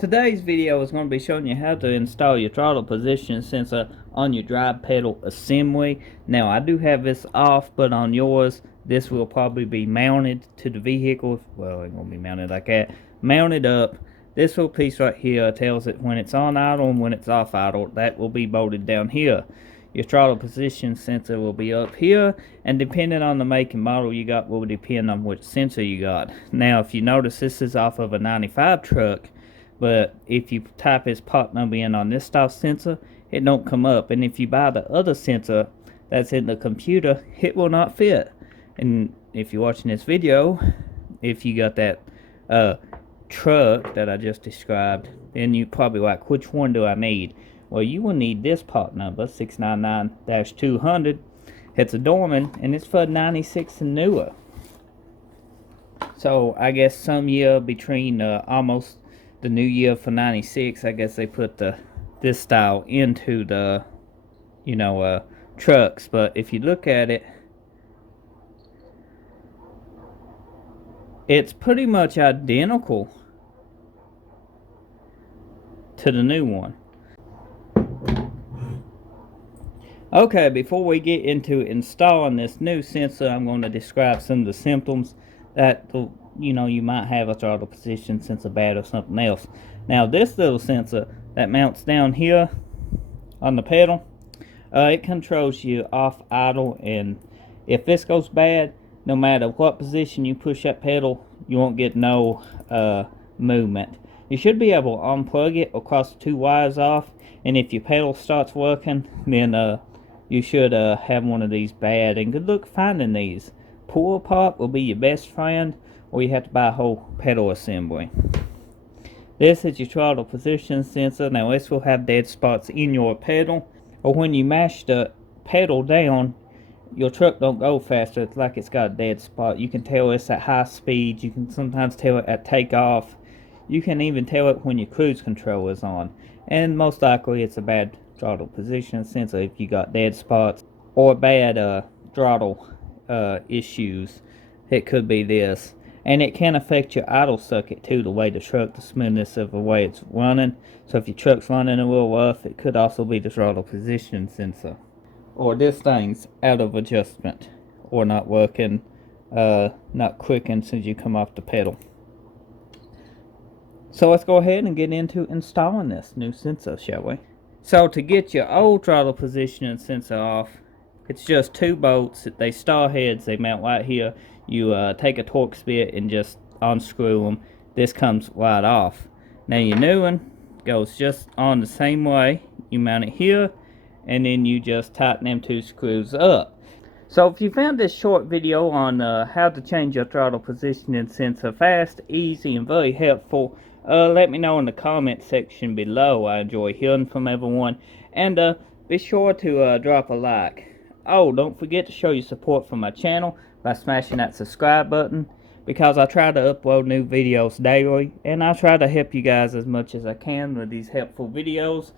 Today's video is going to be showing you how to install your throttle position sensor on your drive pedal assembly. Now I do have this off, but on yours this will probably be mounted to the vehicle. Well, it won't be mounted like that. Mounted up. This little piece right here tells it when it's on idle and when it's off idle. That will be bolted down here. Your throttle position sensor will be up here, and depending on the make and model you got will depend on which sensor you got. Now if you notice, this is off of a 95 truck, but if you type his part number in on this style sensor, it don't come up. And if you buy the other sensor that's in the computer, it will not fit. And if you're watching this video, if you got that truck that I just described, then you probably like, which one do I need? Well, you will need this part number, 699-200. It's a Dorman, and it's for 96 and newer. So I guess some year between almost the new year for 96, I guess they put this style into the trucks. But if you look at it, it's pretty much identical to the new one. Okay, before we get into installing this new sensor, I'm going to describe some of the symptoms that you might have a throttle position sensor bad or something else. Now this little sensor that mounts down here on the pedal, it controls you off idle, and if this goes bad, no matter what position you push that pedal, you won't get no movement. You should be able to unplug it or cross the two wires off, and if your pedal starts working, then you should have one of these bad. And good luck finding these. Pull apart will be your best friend, or you have to buy a whole pedal assembly. This is your throttle position sensor. Now this will have dead spots in your pedal, or when you mash the pedal down, your truck don't go faster. It's like it's got a dead spot. You can tell it's at high speed. You can sometimes tell it at takeoff. You can even tell it when your cruise control is on. And most likely it's a bad throttle position sensor if you got dead spots or bad throttle issues. It could be this. And it can affect your idle circuit too, the way the truck, the smoothness of the way it's running. So if your truck's running a little rough, it could also be the throttle position sensor. Or this thing's out of adjustment, or not working, not clicking since you come off the pedal. So let's go ahead and get into installing this new sensor, shall we? So to get your old throttle position sensor off, it's just two bolts. They star heads. They mount right here. You take a Torx bit and just unscrew them. This comes right off. Now your new one goes just on the same way. You mount it here, and then you just tighten them two screws up. So if you found this short video on how to change your throttle positioning sensor fast, easy, and very helpful, let me know in the comment section below. I enjoy hearing from everyone. And be sure to drop a like. Oh, don't forget to show your support for my channel by smashing that subscribe button, because I try to upload new videos daily, and I try to help you guys as much as I can with these helpful videos.